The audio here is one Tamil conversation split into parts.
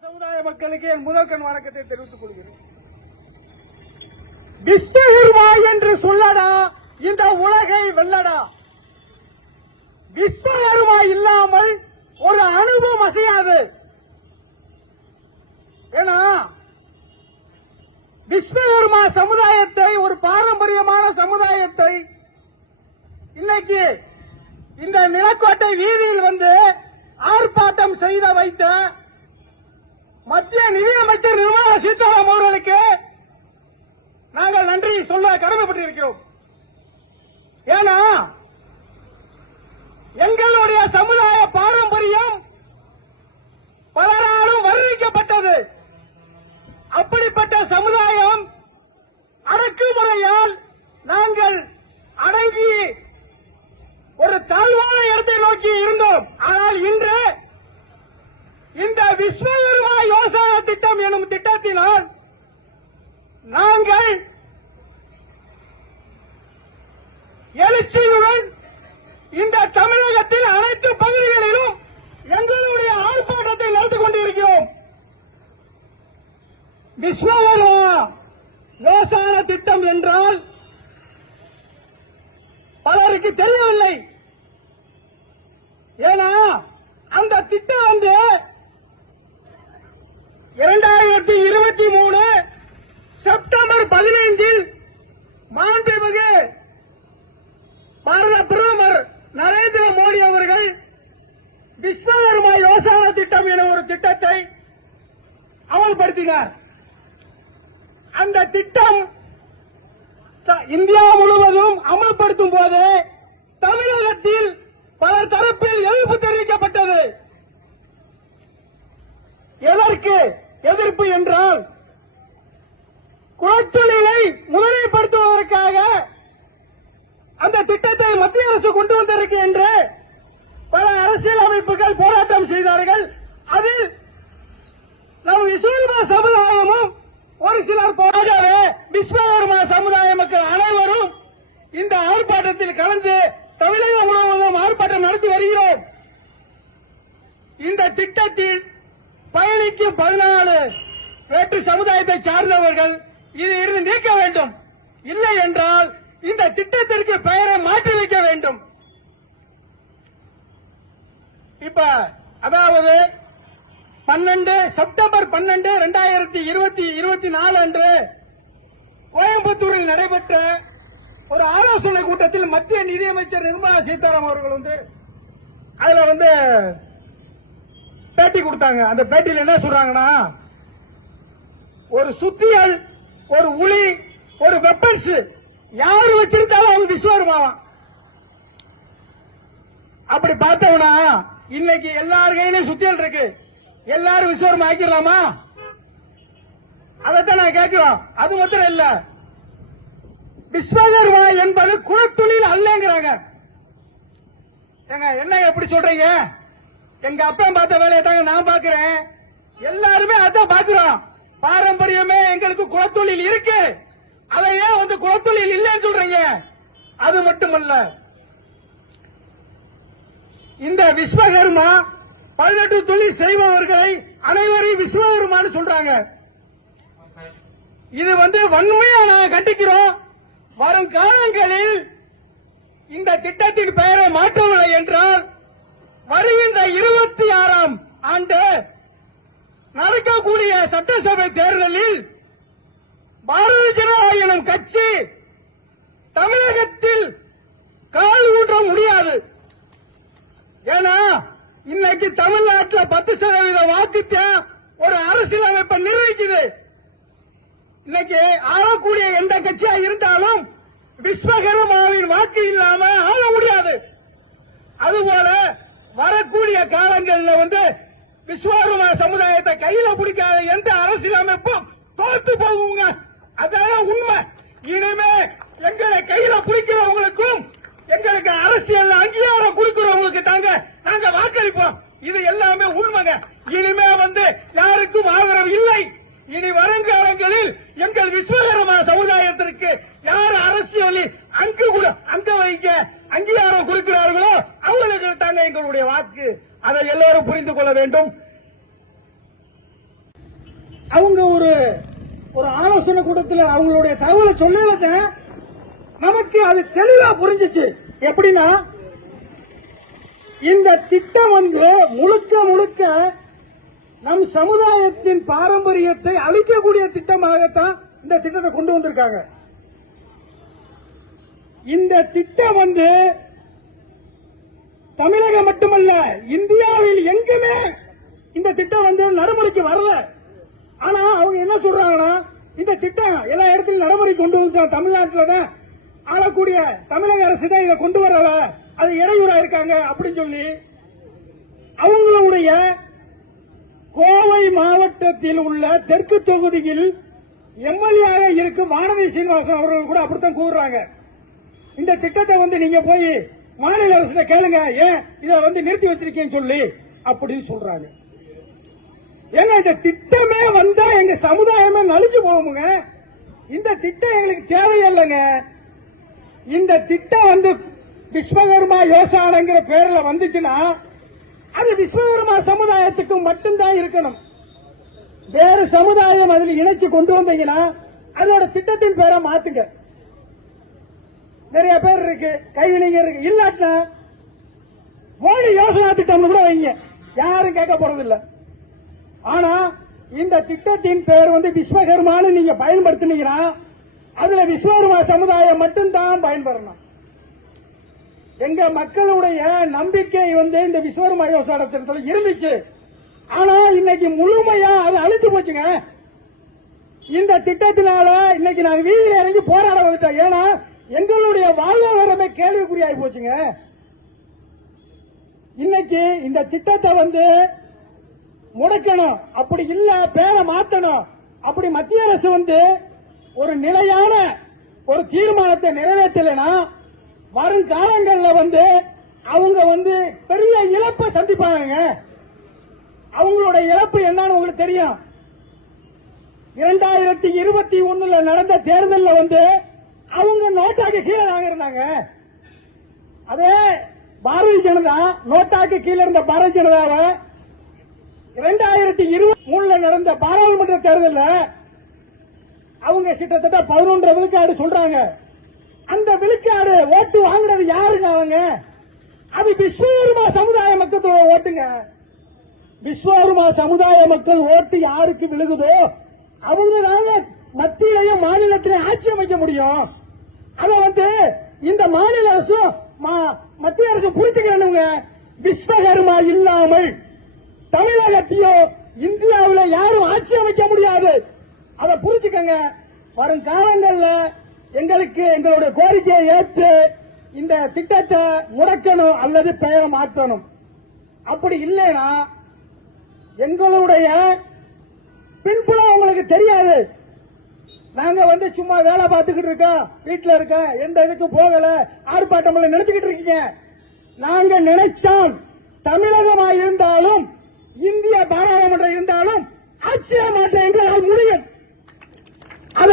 சமுதாய மக்களுக்கு என் முதற்கண் வணக்கத்தை தெரிவித்துக் கொள்கிறேன். விஸ்வகர்மா என்று சொல்லடா இந்த உலகை வெல்லடா. விஸ்வகர்மா இல்லாமல் ஒரு அணுவும் அசையாது. ஏன்னா விஸ்வகர்மா சமுதாயத்தை ஒரு பாரம்பரியமான சமுதாயத்தை இன்னைக்கு இந்த நிலக்கோட்டை வீதியில் வந்து ஆர்ப்பாட்டம் செய்த வைத்த மத்திய நிதியமைச்சர் நிர்மலா சீதாராமன் அவர்களுக்கு நாங்கள் நன்றி சொல்ல கடமைப்பட்டிருக்கிறோம். ஏன்னா எங்களுடைய சமுதாய பாரம்பரியம் பலராலும் வர்ணிக்கப்பட்டது அப்படிப்பட்ட சமுதாயம் அடக்குமுறையால் நாங்கள் அடங்கி ஒரு தாழ்வான இடத்தை நோக்கி இருந்தோம் ஆனால் இன்று இந்த விஸ்வகர்மா யோசனா திட்டம் எனும் திட்டத்தினால் நாங்கள் எழுச்சியுடன் இந்த தமிழகத்தில் அனைத்து பகுதிகளிலும் எங்களுடைய ஆர்ப்பாட்டத்தை நடத்தி கொண்டிருக்கிறோம். விஸ்வகர்மா விவசாய திட்டம் என்றால் பலருக்கு தெரியவில்லை. ஏன்னா அந்த திட்டம் வந்து இரண்டாயிரத்தி இருபத்தி மூணு செப்டம்பர் பதினைந்தில் மாண்புமிகு பாரத பிரதமர் நரேந்திர மோடி அவர்கள் விஸ்வகர்மா யோசனா திட்டம் என ஒரு திட்டத்தை அமல்படுத்தினார் அந்த திட்டம் இந்தியா முழுவதும் அமல்படுத்தும் போது தமிழகத்தில் பல தரப்பில் எதிர்ப்பு தெரிவிக்கப்பட்டது. எதற்கு எதிர்ப்பு என்றால் குளத்தொழிலை முதன்மைப்படுத்துவதற்காக அந்த திட்டத்தை மத்திய அரசு கொண்டு வந்திருக்கு என்று பல அரசியல் அமைப்புகள் போராட்டம் செய்தார்கள். அதில் நம் விஸ்வகர்மா சமுதாயமும் ஒரு சிலர் போராடவே விஸ்வகர்மா சமுதாய மக்கள் அனைவரும் இந்த ஆர்ப்பாட்டத்தில் கலந்து தமிழகம் முழுவதும் ஆர்ப்பாட்டம் நடத்தி வருகிறோம். இந்த திட்டத்தில் பயணிக்கும் பதினாலு வேற்று சமுதாயத்தை சார்ந்தவர்கள் இதில் இருந்து நீக்க வேண்டும். இல்லை என்றால் இந்த திட்டத்திற்கு பெயரை மாற்றி வைக்க வேண்டும். இப்ப அதாவது பன்னெண்டு செப்டம்பர் பன்னெண்டு ரெண்டாயிரத்தி இருபத்தி இருபத்தி நாலு அன்று கோயம்புத்தூரில் நடைபெற்ற ஒரு ஆலோசனை கூட்டத்தில் மத்திய நிதியமைச்சர் நிர்மலா சீதாராமன் அவர்கள் வந்து அதுல வந்து பேட்டி கொடுத்தாங்க. அந்த பேட்டியில் என்ன சொல்றாங்கன்னா ஒரு சுத்தியல் ஒரு உளி ஒரு வெப்பன்ஸ் யாரு வச்சிருந்தாலும் அவங்க விஸ்வருமாவான் அப்படி பார்த்தவனா இன்னைக்கு எல்லார் கையிலும் சுத்தியல் இருக்கு. எல்லாரும் விஸ்வரம் ஆக்கிடலாமா அதைத்தான் நான் கேட்கிறோம். அது மாத்திரம் இல்ல. விஸ்வகர்மா என்பது குலத்தொழில் அல்லங்கிறாங்க. ஏங்க என்ன எப்படி சொல்றீங்க? எங்க அப்பா பார்த்த வேலையை தாங்க நான் பாக்குறேன் எல்லாருமே அதான் பாக்குறோம் பாரம்பரியமே எங்களுக்கு குலத்தொழில் இருக்கு. அதை ஏன் வந்து குலத்தொழில் இல்லைன்னு சொல்றீங்க? அது மட்டுமல்ல. இந்த விஸ்வகர்மா பதினெட்டு தொழில் செய்பவர்களை அனைவரையும் விஸ்வகர்மான்னு சொல்றாங்க. இது வந்து வன்மையா நாங்க கண்டிக்கிறோம். வரும் காலங்களில் இந்த திட்டத்தின் பெயரை மாற்றவில்லை என்றால் வருகின்ற இருபத்தி ஆறாம் ஆண்டு நடக்கக்கூடிய சட்டசபை தேர்தலில் பாரதிய ஜனதா எனும் கட்சி தமிழகத்தில் கால் ஊற்ற முடியாது. ஏன்னா இன்னைக்கு தமிழ்நாட்டில் பத்து சதவீத வாக்குத்த ஒரு அரசியல் அமைப்பை நிர்வகிக்குது இன்னைக்கு ஆளக்கூடிய எந்த கட்சியா இருந்தாலும் விஸ்வகர்மாவின் வாக்கு இல்லாம ஆள முடியாது. அதுபோல வரக்கூடிய காலங்களில் வந்து விஸ்வகர்மா சமுதாயத்தை கையில பிடிக்காத எந்த அரசியல் அமைப்பும் தோத்து போகுங்க. அதான உண்மை. இனிமே எங்களை கையில பிடிக்கிறவங்களுக்கும் எங்களுக்கு அரசியல் அங்கீகாரம் கொடுக்கிறவங்களுக்கு தாங்க நாங்க வாக்களிப்போம். இது எல்லாமே உண்மைங்க. இனிமே வந்து யாருக்கும் ஆதரவு இல்லை. இனி வருங்காலங்களில் எங்கள் விஸ்வகர்மா சமுதாயத்திற்கு யார் அரசியலில் அங்கு கூட- அங்க வைக்க அங்கீகாரம் கொடுக்கிறார்களோ அவங்களுக்கு தாங்க எங்களுடைய வாக்கு. அதை எல்லாரும் புரிந்து கொள்ள வேண்டும். அவங்க ஒரு ஒரு ஆலோசனை கூட்டத்தில் அவங்களுடைய தகவலை சொல்லலத நமக்கு அது தெளிவா புரிஞ்சிச்சு. எப்படின்னா இந்த திட்டம் வந்து முழுக்க முழுக்க நம் சமுதாயத்தின் பாரம்பரியத்தை அழிக்கக்கூடிய திட்டமாகத்தான் இந்த திட்டத்தை கொண்டு வந்திருக்காங்க. இந்த திட்டம் வந்து தமிழகம் மட்டுமல்ல இந்தியாவில் எங்குமே இந்த திட்டம் வந்து நடைமுறைக்கு வரல. ஆனா அவங்க என்ன சொல்றாங்கன்னா இந்த திட்டம் எல்லா இடத்திலும் நடைமுறை கொண்டு வந்து தமிழ்நாட்டில் தான் ஆளக்கூடிய தமிழக அரசு தான் இதை கொண்டு வரல. அது இடையூறா இருக்காங்க அப்படின்னு சொல்லி அவங்களுடைய கோவை மாவட்டத்தில் உள்ள தெற்கு தொகுதியில் எம்எல்ஏ இருக்கும் வானதி சீனிவாசன் அவர்கள் கூட அப்படித்தான் கூறுறாங்க. இந்த திட்டத்தை வந்து நீங்க போய் மாநில அரசு கேளுங்க. ஏன் இதை வந்து நிறுத்தி வச்சிருக்கீங்கன்னு சொல்லி அப்படின்னு சொல்றாங்க. ஏன்னா இந்த திட்டமே வந்தா எங்க சமுதாயமே நலிஞ்சு போகுங்க இந்த திட்டம் எங்களுக்கு தேவையில்லைங்க. இந்த திட்டம் வந்து விஸ்வகர்மா யோசனைங்கிற பேர்ல வந்துச்சுன்னா அது விஸ்வகர்மா சமுதாயத்துக்கு மட்டும்தான் இருக்கணும். வேறு சமுதாயம் அதில் இணைச்சு கொண்டு வந்தீங்கன்னா அதோட திட்டத்தின் பேரை மாத்துங்க. நிறைய பேர் இருக்கு கைவினைஞர் இருக்கு. இல்லாட்டினா மோடி யோசனா திட்டம்னு கூட வைங்க. யாரும் கேட்க போறது இல்ல ஆனா இந்த திட்டத்தின் பேர் வந்து விஸ்வகர்மான்னு நீங்க பயன்படுத்தினீங்கன்னா அதுல விஸ்வகர்மா சமுதாயம் மட்டும்தான் பயன்பெறணும். எங்க மக்களுடைய நம்பிக்கை வந்து இந்த விஸ்வகர்மா யோசனை திட்டத்தில் இருந்துச்சு. ஆனா இன்னைக்கு முழுமையா அது அழிச்சு போச்சுங்க. இந்த திட்டத்தினால இன்னைக்கு நாங்க வீதியில் இறங்கி போராட வந்துட்டோம் ஏன்னா எங்களுடைய வாழ்வாதாரமே கேள்விக்குறியாகி போச்சுங்க. இன்னைக்கு இந்த திட்டத்தை வந்து முடக்கணும். அப்படி இல்ல பேரை மாத்தணும். அப்படி மத்திய அரசு வந்து ஒரு நிலையான ஒரு தீர்மானத்தை நிறைவேற்றலைன்னா வரும் வந்து அவங்க வந்து பெரிய இழப்பை சந்திப்பாங்க. அவங்களோட இழப்பு என்னன்னு உங்களுக்கு தெரியும். இரண்டாயிரத்தி இருபத்தி ஒண்ணுல நடந்த தேர்தலில் வந்து அவங்க நோட்டாக்கு கீழே நாங்க இருந்தாங்க. அதே பாரதிய ஜனதா நோட்டாக்கு கீழே இருந்த பாரதிய ஜனதாவை இரண்டாயிரத்தி இருபத்தி மூணுல நடந்த பாராளுமன்ற தேர்தலில் அவங்க கிட்டத்தட்ட பதினொன்றரை விழுக்காடு சொல்றாங்க. அந்த விழுக்காடு ஓட்டு வாங்கினது யாருங்க அவங்க? அது விஸ்வகர்மா சமுதாய மக்கள் ஓட்டுங்க. விஸ்வகர்மா சமுதாய மக்கள் ஓட்டு யாருக்கு விழுகுதோ அவங்க தாங்க மத்தியிலையும் மாநிலத்திலையும் ஆட்சி அமைக்க முடியும். அத வந்து இந்த மாநில அரசும் மா- மத்திய அரசு புரிஞ்சுக்கிறனுங்க விஸ்வகர்மா இல்லாமல் தமிழகத்தையோ இந்தியாவில் யாரும் ஆட்சி அமைக்க முடியாது. அதை புரிஞ்சுக்கங்க. வரும் காலங்கள்ல எங்களுக்கு எங்களுடைய கோரிக்கையை ஏற்று இந்த திட்டத்தை முடக்கணும் அல்லது பெயரை மாற்றணும் அப்படி இல்லைன்னா எங்களுடைய பின்புலம் உங்களுக்கு தெரியாது. நாங்க வந்து சும்மா வேலை பார்த்துக்கிட்டு இருக்கோம் வீட்டுல இருக்கோம் எந்த இதுக்கும் போகல ஆர்ப்பாட்டம் நினைச்சுக்கிட்டு இருக்கீங்க. நாங்க நினைச்சால் தமிழகமா இருந்தாலும் இந்திய பாராளுமன்றம் இருந்தாலும் ஆட்சியா மாற்றம் எங்களால் முடியும்.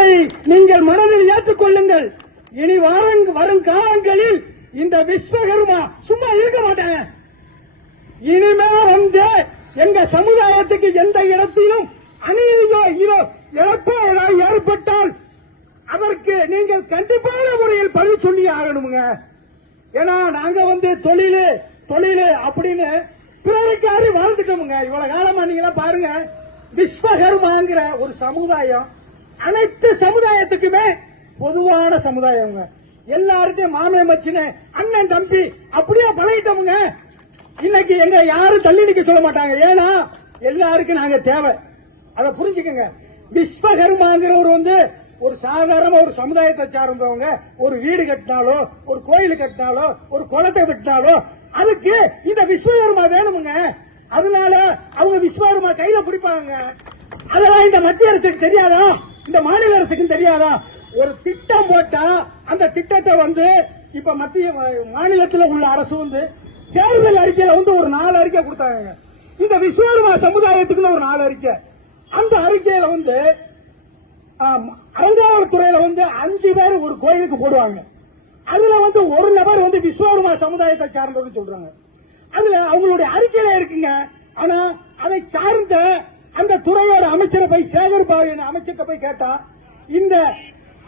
என்பதை நீங்கள் மனதில் ஏற்றுக்கொள்ளுங்கள். இனி வரும் வரும் காலங்களில் இந்த விஸ்வகர்மா சும்மா இருக்க மாட்டேன். இனிமே வந்து எங்க சமுதாயத்துக்கு எந்த இடத்திலும் அநீதியோ இதோ இழப்போ ஏற்பட்டால் அதற்கு நீங்கள் கண்டிப்பான முறையில் பதில் சொல்லி ஆகணுங்க ஏன்னா நாங்க வந்து தொழிலு தொழிலு அப்படின்னு பிறருக்காரி வாழ்ந்துட்டோமுங்க. இவ்வளவு காலமா நீங்களா பாருங்க விஸ்வகர்மாங்கிற ஒரு சமுதாயம் அனைத்து சமுதாயத்துக்குமே பொதுவான சமுதாயங்க. எல்லாருக்கும் மாமே மச்சின அண்ணன் தம்பி அப்படியே பழகிட்டவங்க. இன்னைக்கு எங்க யாரும் தள்ளி நிக்க சொல்ல மாட்டாங்க. ஏன்னா எல்லாருக்கும் நாங்க தேவை. அதை புரிஞ்சுக்கங்க. விஸ்வகர்மாங்கிறவர் வந்து ஒரு சாதாரண ஒரு சமுதாயத்தை சார்ந்தவங்க ஒரு வீடு கட்டினாலோ ஒரு கோயில் கட்டினாலோ ஒரு குளத்தை கட்டினாலோ அதுக்கு இந்த விஸ்வகர்மா வேணுமுங்க. அதனால அவங்க விஸ்வகர்மா கையில பிடிப்பாங்க. அதெல்லாம் இந்த மத்திய அரசுக்கு தெரியாதான் இந்த மாநில அரசுக்கு தெரியாதா? ஒரு திட்டம் போட்டா அந்த திட்டத்தை வந்து இப்ப மத்திய மாநிலத்தில் உள்ள அரசு வந்து தேர்தல் அறிக்கையில வந்து ஒரு நாலு அறிக்கை கொடுத்தாங்க. இந்த விஸ்வகர்மா சமுதாயத்துக்குன்னு ஒரு நாலு அறிக்கை. அந்த அறிக்கையில வந்து ஆம், அறங்காவல்துறையில வந்து அஞ்சு பேர் ஒரு கோயிலுக்கு போடுவாங்க. அதுல வந்து ஒரு நபர் வந்து விஸ்வகர்மா சமுதாயத்தை சார்ந்தவர்னு சொல்றாங்க. அதுல அவங்களுடைய அறிக்கையில இருக்குங்க. ஆனா அதை சார்ந்த அந்த துறையோட அமைச்சரை போய் சேகர் பாபு அமைச்சர்கிட்ட போய் கேட்டா இந்த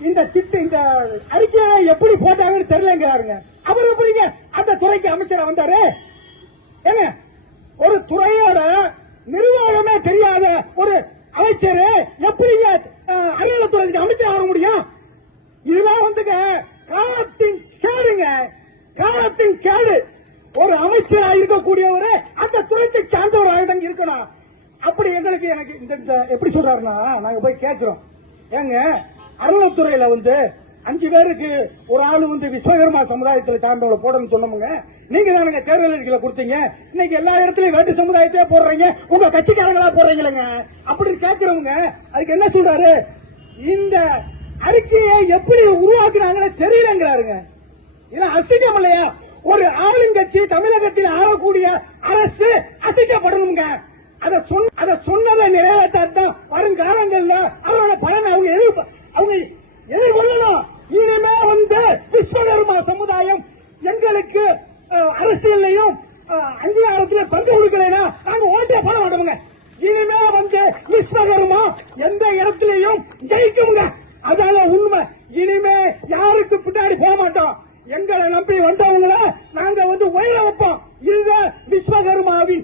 இந்த திட்ட இந்த அறிக்கையை எப்படி போட்டாங்கன்னு தெரியலங்கிறாருங்க. அவர் எப்படிங்க அந்த துறைக்கு அமைச்சரை வந்தாரு? ஏங்க ஒரு துறையோட நிர்வாகமே தெரியாத ஒரு அமைச்சர் எப்படிங்க அஹ், அலுவலகத்துறைக்கு அமைச்சர் ஆக முடியும்? இதெல்லாம் வந்துங்க காலத்தின் கேடுங்க காலத்தின் கேடு. ஒரு அமைச்சராக இருக்கக்கூடியவரு அந்த துறைக்கு சார்ந்தவராக இருக்கணும். அப்படி எங்களுக்கு எனக்கு இந்த எப்படி சொல்றாருன்னா நாங்க போய் கேட்கிறோம் ஏங்க அறநிலைத்துறையில வந்து அஞ்சு பேருக்கு ஒரு ஆளு வந்து விஸ்வகர்மா சமுதாயத்துல சார்ந்தவளை போடணும்னு சொன்னோமுங்க. நீங்க தானுங்க தேர்தல் அறிக்கையில கொடுத்தீங்க. இன்னைக்கு எல்லா இடத்துலயும் வேட்டு சமுதாயத்தையே போடுறீங்க. உங்க கட்சிக்காரங்களா போடுறீங்களங்க. அப்படின்னு கேட்கிறவங்க அதுக்கு என்ன சொல்றாரு? இந்த அறிக்கையை எப்படி உருவாக்குறாங்களே தெரியலங்கிறாருங்க. இது அசிங்கம் இல்லையா? ஒரு ஆளுங்கட்சி தமிழகத்தில் ஆளக்கூடிய அரசு அசிங்கப்படணுங்க அதை சொன்ன அதை சொன்னதை நிறைவேற்றாதான் வருங்காலங்கள்ல அவரோட பலனை அவங்க எதிர் அவங்க எதிர்கொள்ளணும். இனிமே வந்து விஸ்வகர்மா சமுதாயம் எங்களுக்கு அஹ், அரசியல்லையும் அஹ், அங்கீகாரத்திலே பங்கு கொடுக்கலைன்னா நாங்க ஓட்டே போட மாட்டோமுங்க. இனிமே வந்து விஸ்வகர்மா எந்த இடத்துலையும் ஜெயிக்குங்க அதால உண்மை. இனிமே யாருக்கு பின்னாடி போக மாட்டோம். எங்களை நம்பி வந்தவங்கள நாங்க வந்து உயிரை வைப்போம். இதுதான் விஸ்வகர்மாவின்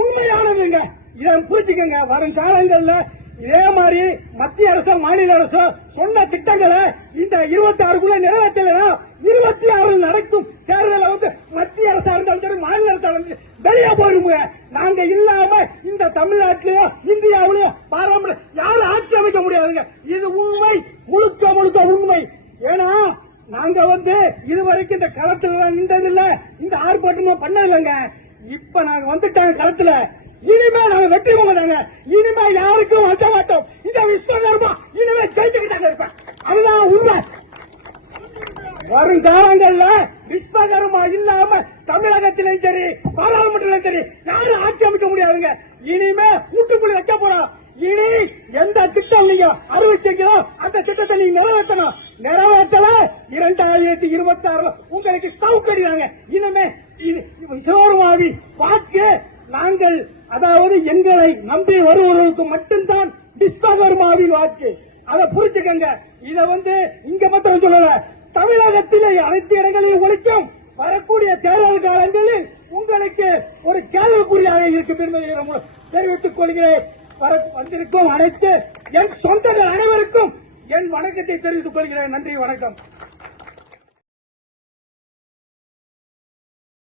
உண்மையானதுங்க. இதை புரிச்சுக்கங்க வரும் காலங்கள்ல இதே மாதிரி மத்திய அரசு மாநில அரசு சொன்ன திட்டங்களை இந்த இருபத்தி ஆறுக்குள்ள நிறைவேற்றலைன்னா இருபத்தி ஆறு நடக்கும். தேர்தலில் வந்து மத்திய அரசா இருந்தாலும் சரி மாநில அரசா இருந்தாலும் வெளியே போயிருங்க. நாங்க இல்லாம இந்த தமிழ்நாட்டிலயோ இந்தியாவிலயோ பாராமரியம் யாரும் ஆட்சி அமைக்க முடியாதுங்க. இது உண்மை. முழுக்க முழுக்க உண்மை. ஏன்னா நாங்க வந்து இதுவரைக்கும் இந்த களத்துல நின்றதில்லை. இந்த ஆர்ப்பாட்டமும் பண்ணதில்லைங்க. இப்ப நாங்க வந்துட்டாங்க களத்துல. இனிமே நாங்க வெற்றி போங்க இனிமே யாருக்கும் வச்ச மாட்டோம். இந்த விஸ்வகர்மா இனிமே ஜெயிச்சுக்கிட்டாங்க இருப்பேன் அதுதான் உண்மை. வருங்காலங்கள்ல விஸ்வகர்மா இல்லாம தமிழகத்திலும் சரி பாராளுமன்றத்திலும் சரி யாரும் ஆட்சி அமைக்க முடியாதுங்க. இனிமே வீட்டுக்குள்ள வைக்க போறோம். இனி எந்த திட்டம் நீங்க அறிவிச்சீங்களோ அந்த திட்டத்தை நீங்க நிறைவேற்றணும். நிறைவேற்றல இரண்டாயிரத்தி இருபத்தி ஆறுல உங்களுக்கு சௌகரியாங்க இனிமே இது- வாக்கு நாங்கள் அதாவது எங்களை நம்பி வருவதற்கு மட்டும்தான் விஸ்வகர்மாவின் வாக்கு. அதை புரிச்சுக்கங்க இத வந்து இங்க மட்டும் சொல்லல. தமிழகத்திலே அனைத்து இடங்களிலும் ஒழிக்கும் வரக்கூடிய தேர்தல் காலங்களில் உங்களுக்கு ஒரு கேள்விக்குறியாக இருக்கும் என்பதை தெரிவித்துக் கொள்கிறேன். வர வந்திருக்கும் அனைத்து என் சொந்தங்கள் அனைவருக்கும் என் வணக்கத்தை தெரிவித்துக் கொள்கிறேன். நன்றி வணக்கம்.